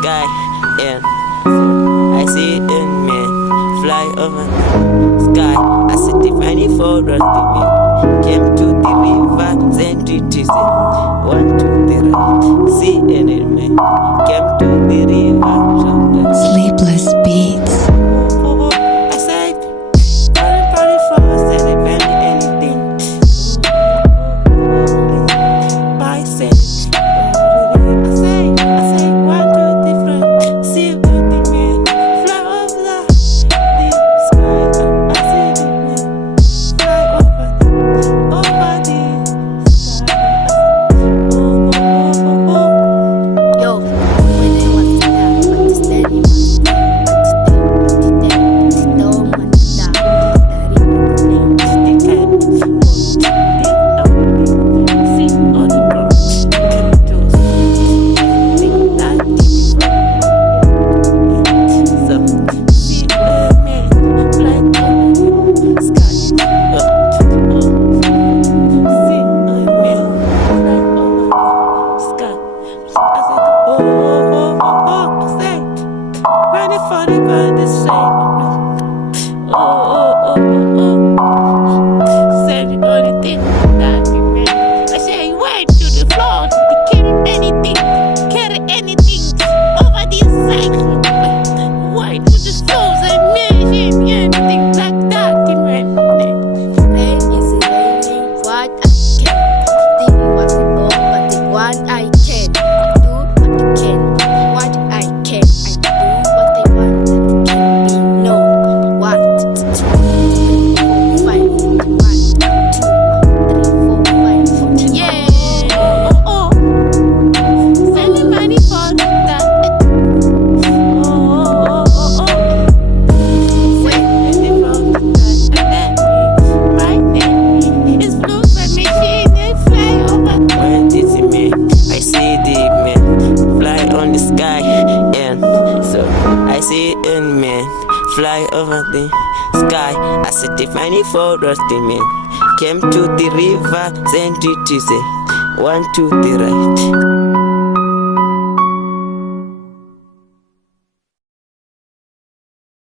sky, and I see it in me. Fly over the sky. I see Tiffany for the man. Came to the river, then it is one to the right. See it in me. Came to the river, Sleepless Beats. I said, party for anything. I say, one, two, different. See the man, fly over the sky. I see the man, fly over the sky. Yo, when they want to die, but the steady man, but the dead, but the don't want to die. Daddy, See all the girls, can do think that so see the man, fly over the sky. See the man, fly over the sky. I said, I said, ready for the bird to say, said the only thing that we made. I say, wait to the floor, to carry anything over this cycle. Why to the souls and mission, anything like that, man. rain is raining, what I can. Think was the but the one I can. Do what I can, what I can. I do what I want and can be no. 1, 2, 3, 4, 5, 1, 2, 3, 4, 5. Yeah. Send me money for that. My name is Blue, but machine and fly over. When they see me, I see the man fly on the sky, and so I see it in me fly over the sky. I see Tiffany for the man came to the river, then it is one to the right.